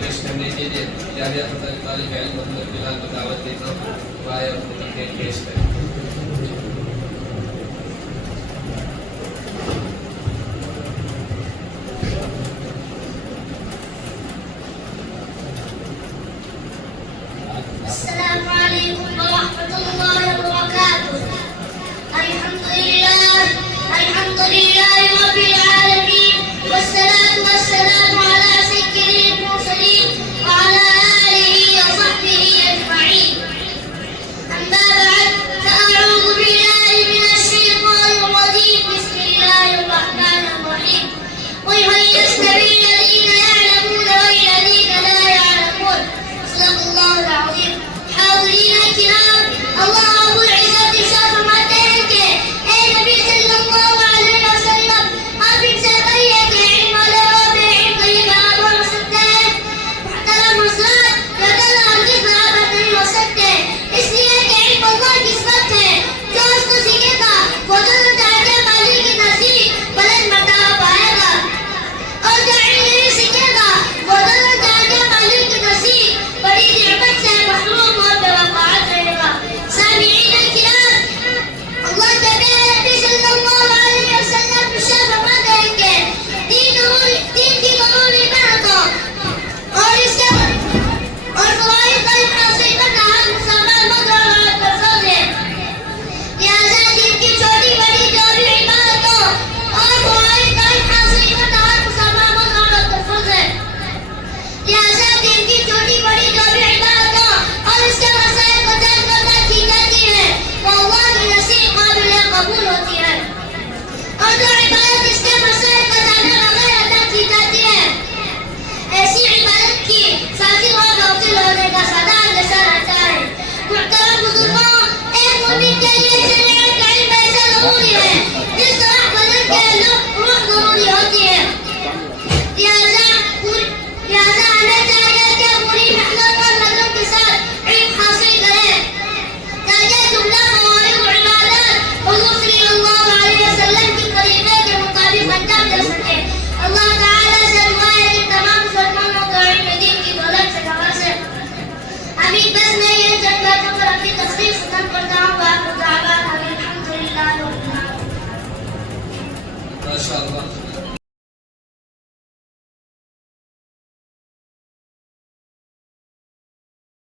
पेश करने के लिए जारिया तालिब इल्म मोहम्मद बिलाल को दावत देता हूँ। आए और तकरीर पेश करें। अस्सलामु अलैकुम व रहमतुल्लाहि व बरकातुह। अल्हम्दुलिल्लाहि रब्बिल आलमीन वस्सलातु वस्सलामु अला सय्यिदिल मुरसलीन व अला आलिहि व सहबिहि अजमईन। अम्मा बअद फअऊज़ु बिल्लाहि मिनश शैतानिर रजीम। बिस्मिल्लाहिर रहमानिर रहीम। क़ुल हल यस्तवी الذين يعلمون والذين لا يعلمون صدق الله العظيم। حاضرين الكرام، الله رب العزة شرف फरमाते हैं कि ए नबी सल्लल्लाहु अलैहि वसल्लम, आप इनसे कहिए कि इल्म वाले लोग इल्म के लिए बराबर हो सकते हैं। मुहतरम हज़रात, यकीनन हरगिज़ बराबर नहीं हो सकते, इसलिए कि इल्म अल्लाह की सिफत है। जो उसको सीखेगा वो दोनों दर्जे मालिक के नज़दीक बुलंद मर्तबा पाएगा, और जो इल्म नहीं सीखेगा वो दोनों दर्जे मालिक के नज़दीक बड़ी निअमत से महरूम और बेवक़ात रहेगा। सामिईन किराम, अल्लाह के प्यारे नबी सल्लल्लाहु अलैहि वसल्लम इरशाद फरमाते हैं कि दीन की ज़रूरी मेहनतों और इसके और फ़वाइद का हासिल करना हर मुसलमान मर्द और औरत पर फ़र्ज़ है। लिहाज़ा दीन की छोटी बड़ी जो भी इबादतों और फ़वाइद का हासिल करना हर मुसलमान मर्द और औरत पर फ़र्ज़ है। लिहाज़ा दीन की छोटी बड़ी जो भी इबादतों और इसके मसाइल को जान करना की जाती है वो अल्लाह की नसीब काबिल कबूल होती है, और जो इबादत इसके मसाइल को जाने बगैर अदा की जाती है ऐसी इबादत की फासिल और बातिल होने का सदा नशा रहता है। मुहतरम बुजुर्गों, एक मोमिन के लिए शरीयत का इल्म ऐसा ज़रूरी है जिस